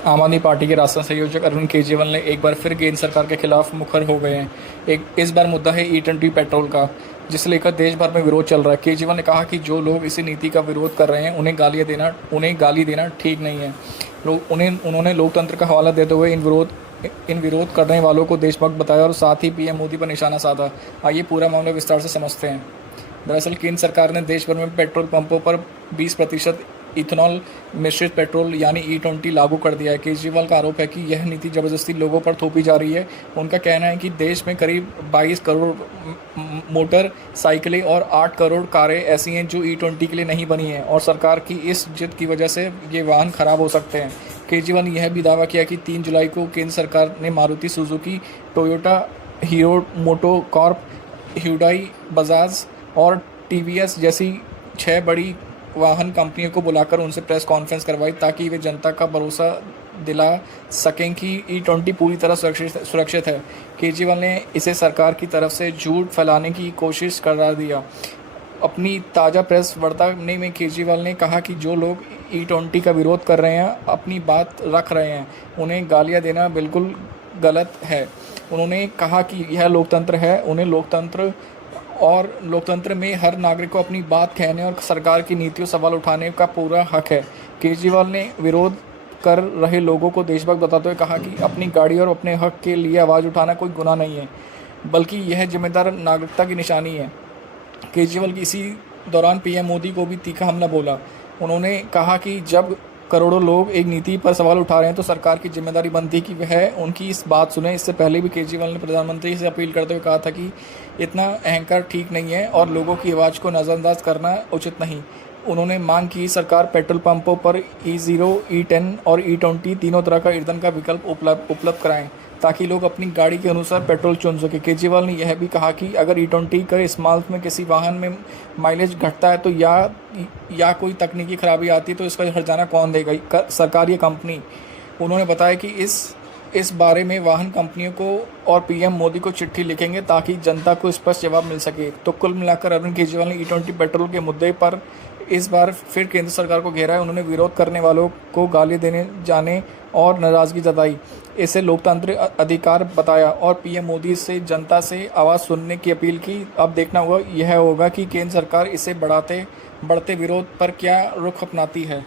आम आदमी पार्टी के राष्ट्रीय संयोजक अरविंद केजरीवाल ने एक बार फिर केंद्र सरकार के खिलाफ मुखर हो गए हैं। इस बार मुद्दा है E20 पेट्रोल का, जिसे लेकर देश भर में विरोध चल रहा है। केजरीवाल ने कहा कि जो लोग इसी नीति का विरोध कर रहे हैं उन्हें गाली देना ठीक नहीं है। उन्होंने लोकतंत्र का हवाला देते हुए इन विरोध करने वालों को देशभक्त बताया और साथ ही पीएम मोदी पर निशाना साधा। आइए पूरा मामला विस्तार से समझते हैं। दरअसल केंद्र सरकार ने देश भर में पेट्रोल पंपों पर 20% इथेनॉल मिश्रित पेट्रोल यानी E20 लागू कर दिया है। केजरीवाल का आरोप है कि यह नीति ज़बरदस्ती लोगों पर थोपी जा रही है। उनका कहना है कि देश में करीब 22 करोड़ मोटर साइकिलें और 8 करोड़ कारें ऐसी हैं जो E20 के लिए नहीं बनी हैं और सरकार की इस जिद की वजह से ये वाहन खराब हो सकते हैं। केजरीवाल ने यह भी दावा किया कि 3 जुलाई को केंद्र सरकार ने Maruti Suzuki, Toyota, hero MotoCorp, Hyundai, Bajaj और टीवीएस जैसी 6 बड़ी वाहन कंपनियों को बुलाकर उनसे प्रेस कॉन्फ्रेंस करवाई ताकि वे जनता का भरोसा दिला सकें कि E20 पूरी तरह सुरक्षित है। केजरीवाल ने इसे सरकार की तरफ से झूठ फैलाने की कोशिश करार दिया। अपनी ताज़ा प्रेस वार्ता में केजरीवाल ने कहा कि जो लोग E20 का विरोध कर रहे हैं अपनी बात रख रहे हैं, उन्हें गालियां देना बिल्कुल गलत है। उन्होंने कहा कि यह लोकतंत्र है, लोकतंत्र में हर नागरिक को अपनी बात कहने और सरकार की नीतियों सवाल उठाने का पूरा हक है। केजरीवाल ने विरोध कर रहे लोगों को देशभक्त बताते हुए कहा कि अपनी गाड़ी और अपने हक के लिए आवाज़ उठाना कोई गुनाह नहीं है, बल्कि यह जिम्मेदार नागरिकता की निशानी है। केजरीवाल की इसी दौरान पीएम मोदी को भी तीखा हमला बोला। उन्होंने कहा कि जब करोड़ों लोग एक नीति पर सवाल उठा रहे हैं तो सरकार की जिम्मेदारी बनती है कि वह उनकी इस बात सुने। इससे पहले भी केजरीवाल ने प्रधानमंत्री से अपील करते हुए कहा था कि इतना अहंकार ठीक नहीं है और लोगों की आवाज़ को नज़रअंदाज करना उचित नहीं। उन्होंने मांग की सरकार पेट्रोल पंपों पर E0, E10 और E20 तीनों तरह का ईंधन का विकल्प उपलब्ध कराएं ताकि लोग अपनी गाड़ी के अनुसार पेट्रोल चुन सके। केजरीवाल ने यह भी कहा कि अगर E20 के इस्तेमाल में किसी वाहन में माइलेज घटता है तो या कोई तकनीकी खराबी आती है तो इसका हर्जाना कौन देगा, सरकार या कंपनी। उन्होंने बताया कि इस बारे में वाहन कंपनियों को और पीएम मोदी को चिट्ठी लिखेंगे ताकि जनता को स्पष्ट जवाब मिल सके। तो कुल मिलाकर अरविंद केजरीवाल ने E20 पेट्रोल के मुद्दे पर इस बार फिर केंद्र सरकार को घेरा है। उन्होंने विरोध करने वालों को गाली देने जाने और नाराज़गी जताई, इसे लोकतांत्रिक अधिकार बताया और पीएम मोदी से जनता से आवाज़ सुनने की अपील की। अब देखना यह होगा कि केंद्र सरकार इसे बढ़ते विरोध पर क्या रुख अपनाती है।